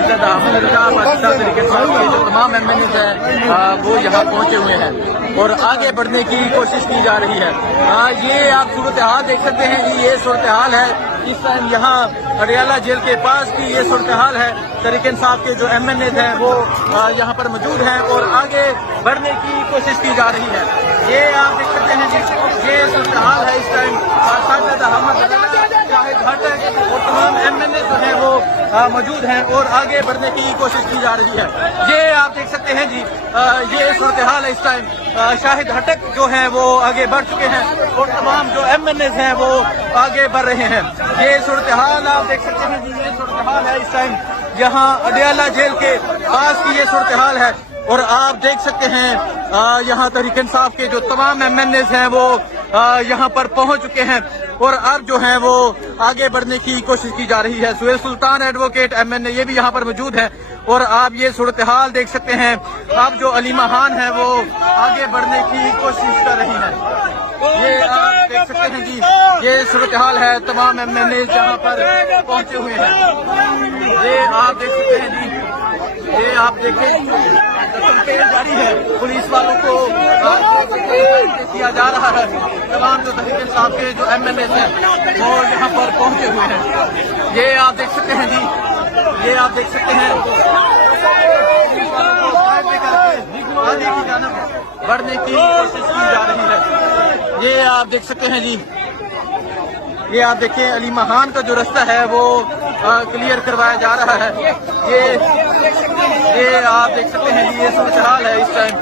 तरीके से जो तमाम MNAs हैं वो यहाँ पहुँचे हुए हैं और आगे बढ़ने की कोशिश की जा रही है। ये आप सूरत हाल देख सकते हैं कि ये सूरत हाल है इस टाइम यहाँ अडियाला जेल के पास की ये सूरत हाल है। तरीके इंसाफ के जो MNAs हैं वो यहाँ पर मौजूद हैं और आगे बढ़ने की कोशिश की जा रही है। ये आप देख सकते हैं कि ये सूरत हाल है इस टाइम और तमाम MNAs जो हैं वो मौजूद हैं और आगे बढ़ने की कोशिश की जा रही है। ये आप देख सकते हैं जी ये सूरत हाल है इस टाइम शाहिद हटक जो हैं वो आगे बढ़ चुके हैं और तमाम जो MNAs हैं वो आगे बढ़ रहे हैं। ये सूरत हाल आप देख सकते हैं जी ये सूरत हाल है इस टाइम यहाँ अडियाला जेल के पास की ये सूरत हाल है और आप देख सकते हैं यहाँ तहरीक इंसाफ के जो तमाम MNAs हैं वो यहाँ पर पहुंच चुके हैं और अब जो है वो आगे बढ़ने की कोशिश की जा रही है। सुहेल सुल्तान एडवोकेट MNA ये भी यहाँ पर मौजूद है और आप ये सूरत हाल देख सकते हैं। अब जो अलीमा खान है वो आगे बढ़ने की कोशिश कर रही है। ये आप देख सकते हैं जी ये सूरत हाल है तमाम MNAs जहाँ पर पहुंचे हुए हैं। ये आप देख सकते हैं जी ये आप देखें जारी है पुलिस वालों को किया जा रहा है। तमाम जो तहरीक इंसाफ के जो MNAs हैं वो यहाँ पर पहुंचे हुए हैं। ये आप देख सकते हैं जी ये आप देख सकते हैं आगे की जानब बढ़ने की कोशिश की जा रही है। ये आप देख सकते हैं जी ये आप देखें अलीमा खान का जो रास्ता है वो क्लियर करवाया जा रहा है। ये आप देख सकते हैं जी ये सूरत हाल है इस टाइम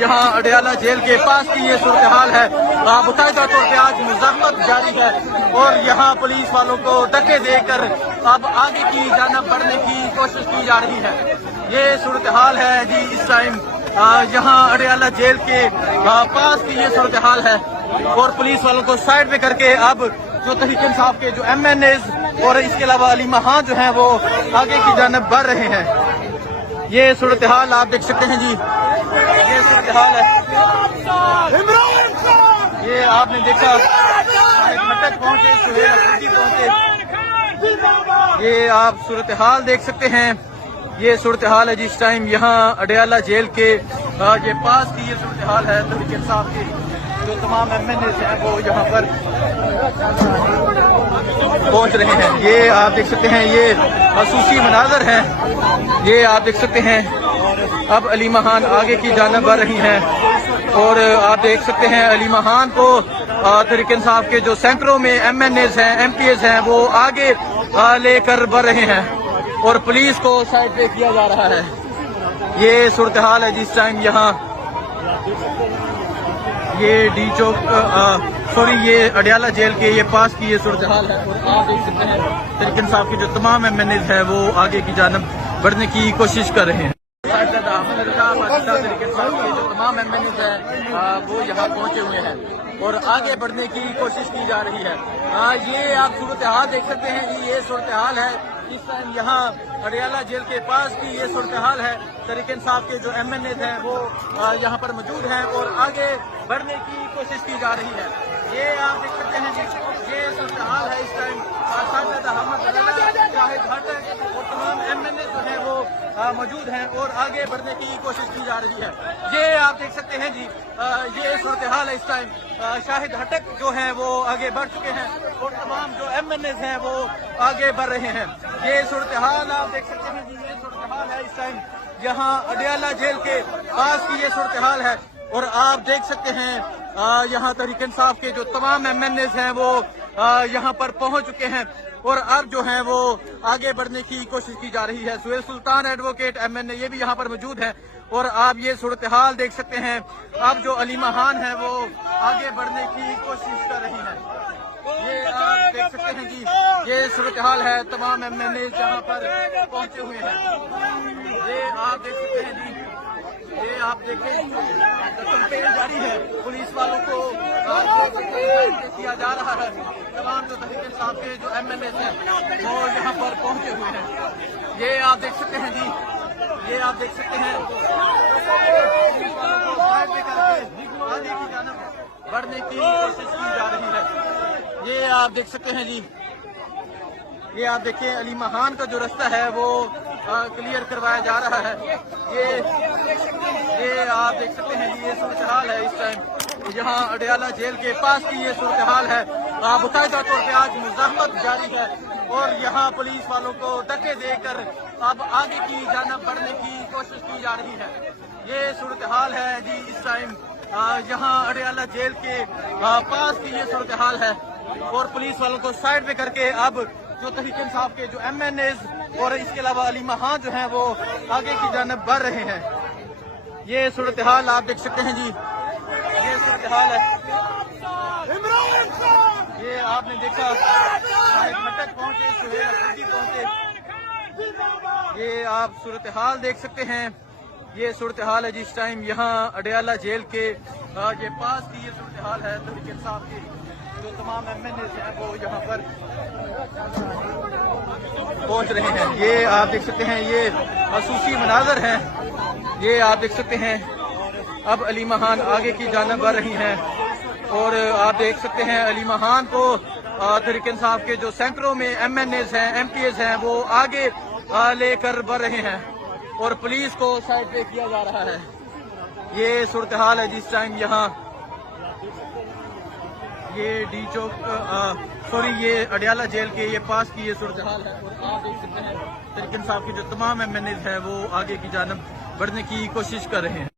यहाँ अडियाला जेल के पास की ये सूरत हाल है। बाकायदा तौर पे आज मुज़ाहमत जारी है और यहाँ पुलिस वालों को धक्के देकर अब आगे की जानब बढ़ने की कोशिश की जा रही है। ये सूरत हाल है जी इस टाइम यहाँ अडियाला जेल के पास की ये सूरत हाल है और पुलिस वालों को साइड पे करके अब जो तहरीक इंसाफ के जो MNAs और इसके अलावा अलीमा खान जो हैं वो आगे की जानब बढ़ रहे हैं। ये सूरत हाल आप देख सकते हैं जी ये सूरत हाल है। ये आपने देखा भटक पहुंचे सुहेल अफरीदी पहुंचे। ये आप सूरत हाल देख सकते हैं ये सूरत हाल है जिस टाइम यहाँ अडियाला जेल के ये पास की ये सूरत हाल है। तहरीक इंसाफ की जो तमाम MNAs हैं वो यहाँ पर पहुंच रहे हैं। ये आप देख सकते हैं ये खसूसी मनाजर हैं। ये आप देख सकते हैं अब अलीमा खान आगे की जानब बढ़ रही हैं और आप देख सकते हैं अलीमा खान को तहरीक इंसाफ के जो सैकड़ों में MNAs हैं MPs हैं वो आगे लेकर बढ़ रहे हैं और पुलिस को साइड पे किया जा रहा है। ये सूरत हाल है जिस टाइम यहाँ ये डी चौक सॉरी ये अडियाला जेल के ये पास की ये सूरत हाल है और आप देख सकते हैं तहरीक इंसाफ के जो तमाम MNAs हैं वो आगे की जानब बढ़ने की कोशिश कर रहे हैं। तहरीक इंसाफ के जो तमाम MNAs हैं वो यहाँ पहुंचे हुए हैं और आगे बढ़ने की कोशिश की जा रही है। ये आप सूरत हाल देख सकते हैं कि ये सूरत हाल है इस टाइम यहाँ अडियाला जेल के पास की ये सूरत हाल है। तहरीक इंसाफ के जो MNAs हैं वो यहाँ पर मौजूद हैं और आगे बढ़ने की कोशिश की जा रही है। ये आप देख सकते हैं कि ये सूरत हाल है इस टाइम शाहिद हटक और तमाम MNAs जो हैं वो मौजूद हैं और आगे बढ़ने की कोशिश की जा रही है। ये आप देख सकते हैं जी ये सूरत हाल है इस टाइम शाहिद हटक जो हैं वो आगे बढ़ चुके हैं और तमाम जो MNAs हैं वो आगे बढ़ रहे हैं। ये सूरत हाल आप देख सकते हैं जी ये सूरत हाल है इस टाइम यहाँ अडियाला जेल के पास की ये सूरत हाल है और आप देख सकते हैं यहाँ तहरीक इंसाफ के जो तमाम MNAs हैं वो यहाँ पर पहुंच चुके हैं और अब जो है वो आगे बढ़ने की कोशिश की जा रही है। सुहेल सुल्तान एडवोकेट MNA ये भी यहाँ पर मौजूद है और आप ये सूरत हाल देख सकते हैं। अब जो अलीमा खान है वो आगे बढ़ने की कोशिश कर रही है। ये आप देख सकते हैं जी ये सूरत हाल है तमाम MNAs जहाँ पर पहुंचे हुए हैं। ये आप देख सकते हैं जी ये आप देखें कंपेन जारी है पुलिस वालों को किया जा रहा है। तमाम जो तहरीक इंसाफ के जो MNAs हैं वो यहाँ पर पहुंचे हुए हैं। ये आप देख सकते हैं जी ये आप देख सकते हैं आगे की जानब बढ़ने की कोशिश की जा रही है। ये आप देख सकते हैं जी ये आप देखें अलीमा खान का जो रास्ता है वो کلیئر کروایا جا رہا ہے. یہ آپ دیکھ سکتے ہیں یہ صورتحال ہے اس ٹائم یہاں اڈیالہ جیل کے پاس کی یہ صورتحال ہے. باقاعدہ طور پہ آج مزاحمت جاری ہے اور یہاں پولیس والوں کو دھکے دے کر اب آگے کی جانب بڑھنے کی کوشش کی جا رہی ہے. یہ صورتحال ہے جی اس ٹائم یہاں اڈیالہ جیل کے پاس کی یہ صورتحال ہے اور پولیس والوں کو سائڈ پہ کر کے اب جو تحریک انصاف کے جو ایم این ایز اور اس کے علاوہ علی مہان جو ہیں وہ آگے کی جانب بڑھ رہے ہیں. یہ صورتحال آپ دیکھ سکتے ہیں جی یہ صورتحال ہے. یہ آپ نے دیکھا شاہد ہٹک پہنچے سہیل افریدی پہنچے. یہ آپ صورتحال دیکھ سکتے ہیں یہ صورتحال ہے جس ٹائم یہاں اڈیالہ جیل کے یہ پاس کی یہ صورتحال ہے. تحریک انصاف کے جو تمام ایم این ایز ہیں وہ یہاں پر پہنچ رہے ہیں. یہ آپ دیکھ سکتے ہیں یہ خصوصی مناظر ہیں. یہ آپ دیکھ سکتے ہیں اب علی مہان آگے کی جانب بڑھ رہی ہیں اور آپ دیکھ سکتے ہیں علی مہان کو تحریک انصاف کے جو سینکڑوں میں ایم این ایز ہیں ایم پی ایز ہیں وہ آگے لے کر بڑھ رہے ہیں اور پولیس کو سائڈ پہ کیا جا رہا ہے. یہ صورتحال ہے جس ٹائم یہاں یہ ڈی چوک یہ اڈیالہ جیل کے یہ پاس کی یہ صورتحال ہے اور آپ دیکھ سکتے ہیں تحریک انصاف کے جو تمام ایم این ایز ہیں وہ آگے کی جانب بڑھنے کی کوشش کر رہے ہیں.